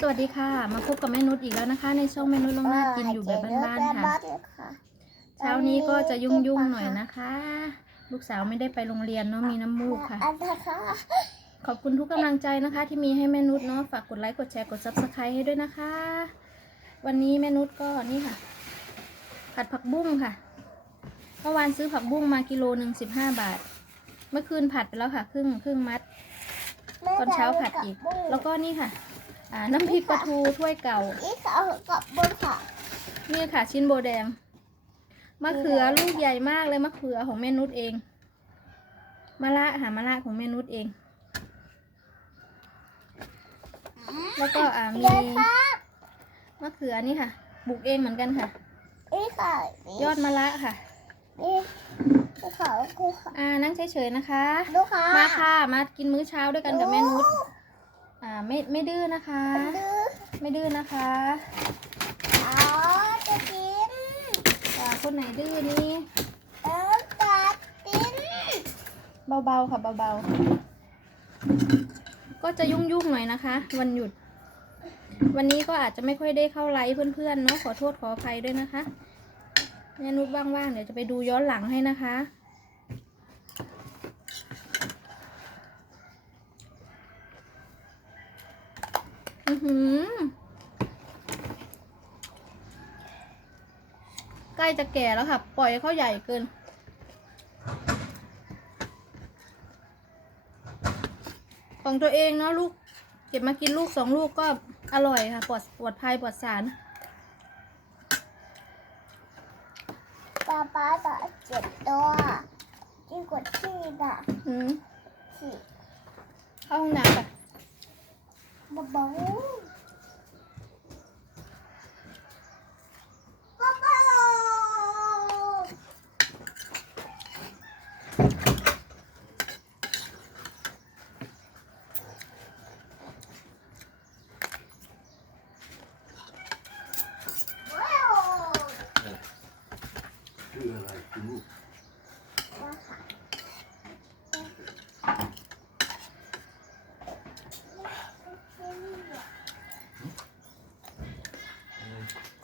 สวัสดีค่ะ มาพบกับแม่นุชอีกแล้วนะคะ ในช่องแม่นุชลงหน้ากินอยู่แบบบ้านๆค่ะ เช้านี้ก็จะยุ่งๆหน่อยนะคะ ลูกสาวไม่ได้ไปโรงเรียนเนาะมีน้ำมูกค่ะอันนะคะขอบคุณทุกกำลังใจนะคะ ที่มีให้แม่นุชเนาะฝากกดไลค์กดแชร์กด subscribe ให้ด้วยนะคะ วันนี้แม่นุชก็นี่ค่ะ ผัดผักบุ้งค่ะเมื่อวานซื้อผักบุ้งมากิโลหนึ่งสิบห้าบาท เมื่อคืนผัดไปแล้วค่ะ ครึ่งครึ่งมัด ตอนเช้าผัดอีก แล้วก็นี่ค่ะ อ่าน้ำพริกปลาทูถ้วยเก่าอีกเอากับบุญค่ะ นี่ค่ะ ชิ้นโบแดง มะเขือลูกใหญ่มากเลยมะเขือของแม่นุชเอง มะระค่ะมะระของแม่นุชเอง แล้วก็อ่ามีเดี๋ยวครับมะเขือนี่ค่ะปลูกเองเหมือนกันค่ะอีกค่ะ ยอดมะระค่ะอีกลูกเขาลูกเขาอ่านั่งเฉยๆนะคะลูกเขามาค่ะ มากินมื้อเช้าด้วยกันกับแม่นุชอ่า ไม่ไม่ดื้อนะคะดื้อไม่ดื้อนะคะเอาจะกินอ่าคนไหนดื้อนี่เออจะกินเบาๆค่ะเบาๆ ก็จะยุ่งๆหน่อยนะคะ วันหยุด วันนี้ก็อาจจะไม่ค่อยได้เข้าไลฟ์เพื่อนๆเนาะขอโทษขออภัยด้วยนะคะแม่นุชว่างๆเดี๋ยวจะไปดูย้อนหลังให้นะคะ อือหือ ใกล้จะแก่แล้วค่ะ ปล่อยให้เขาใหญ่เกิน ของตัวเองเนาะลูก เก็บมากินลูกสองลูกก็อร่อยค่ะ ปลอดปลอดภัยปลอดสารป้าป้าต่อเจ็บตัวยิ่งกดที่น่ะอืมที่เข้าห้องน้ำค่ะเบาๆเบาๆ ว้าว ดูก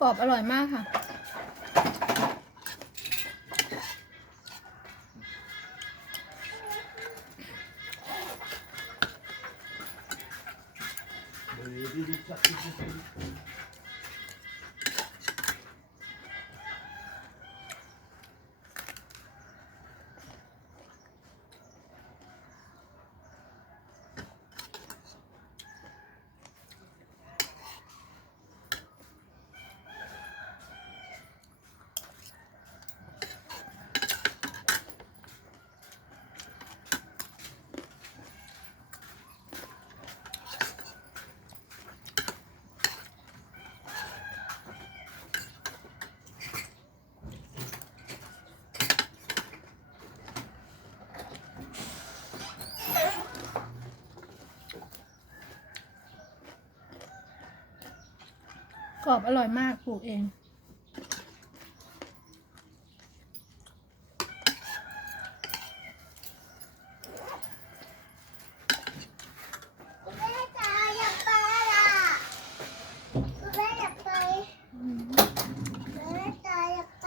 กรอบอร่อยมากค่ะ กรอบอร่อยมากปลูกเอง คุณแม่จ๋าอยากไปอะคุณแม่อยากไปคุณแม่จ๋าอยากไป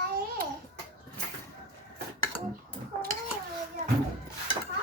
คุณแม่อยากไป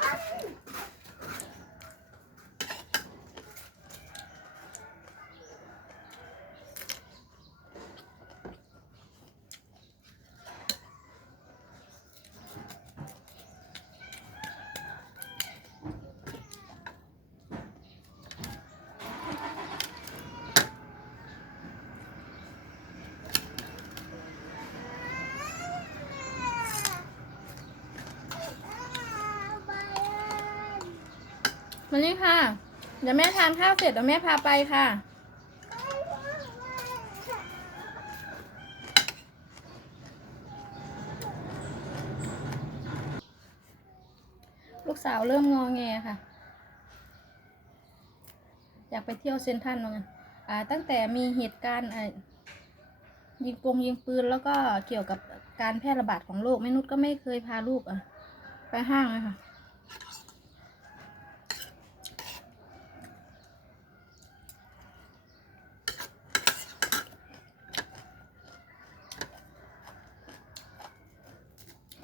มานี่ค่ะ เดี๋ยวแม่ทานข้าวเสร็จเดี๋ยวแม่พาไปค่ะ ลูกสาวเริ่มงอแงค่ะ อยากไปเที่ยวเซนทรัลเหมือนกันอ่าตั้งแต่มีเหตุการณ์อ่ายิงปงยิงปืนแล้วก็เกี่ยวกับการแพร่ระบาดของโรคแม่นุชก็ไม่เคยพาลูกอะไปห้างเลยค่ะ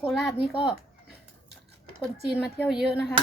โคราชนี่ก็ คนจีนมาเที่ยวเยอะนะคะ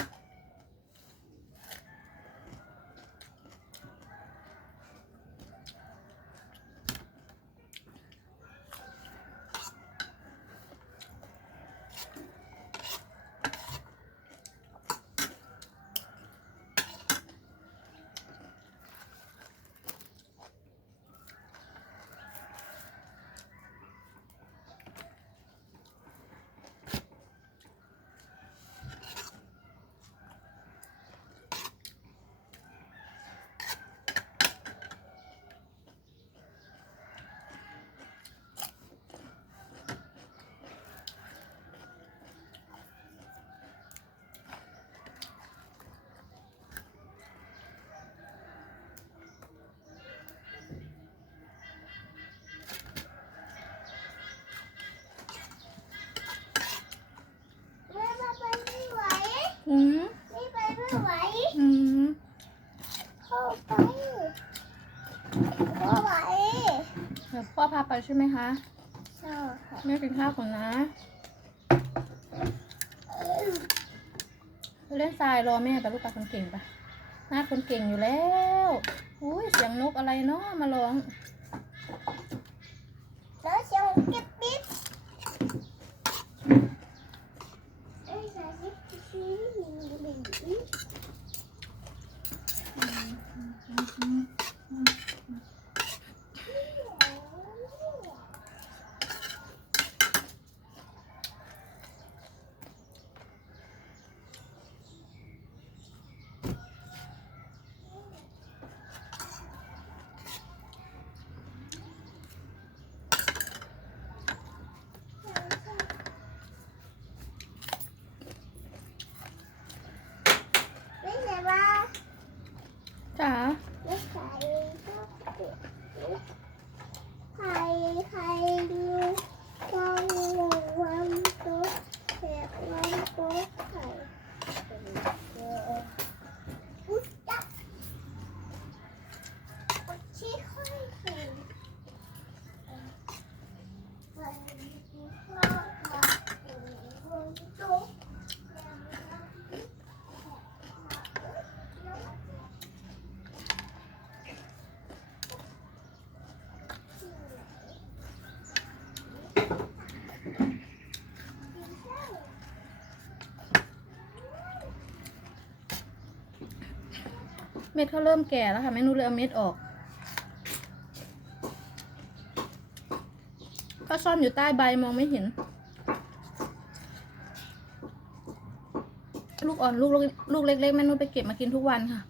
แม่มาไปไม่ไหว อืม ไม่ไปไม่ไหว อืม เข้าไป เข้าไปเดี๋ยวพ่อพาไปใช่ไหมคะใช่ค่ะแม่กินข้าวก่อนนะไปเล่นทรายรอแม่ไปลูกปลาคนเก่งไปหน้าคนเก่งอยู่แล้ว อุ้ยเสียงนกอะไรเนาะมาร้อง แล้วเสียงเก็บปิ๊บเอ้ยสาธิตชี้หนึ่งหนึ่ง ไม่ใช่ว่า จ๋า ไม่ใช่ก็ใครใครดูฟังวันโต๊ะแขกวันโต๊ะไข่อุ๊ยจับกดชี้ค่อยสิวันที่พ่อมาถึงบนโต๊ะ เม็ดเขาเริ่มแก่แล้วค่ะแม่นุเลยเอาเม็ดออกก็ซ่อนอยู่ใต้ใบมองไม่เห็น ลูกอ่อนลูกลูกเล็กๆแม่นุไปเก็บมากินทุกวันค่ะ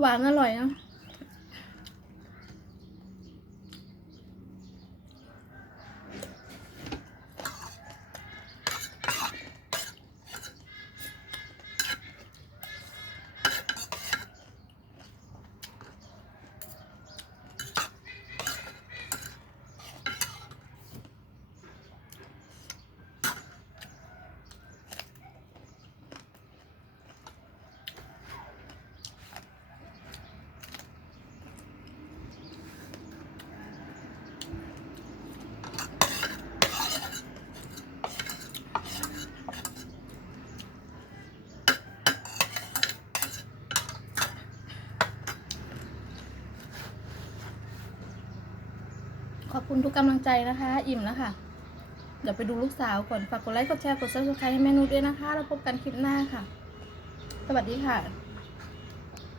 หวานอร่อยเนาะ ขอบคุณทุกกำลังใจนะคะ อิ่มแล้วค่ะเดี๋ยวไปดูลูกสาวก่อน ฝากกดไลค์ กดแชร์ กดซับสไครต์ให้แม่นุชด้วยนะคะ แล้วพบกันคลิปหน้าค่ะ สวัสดีค่ะ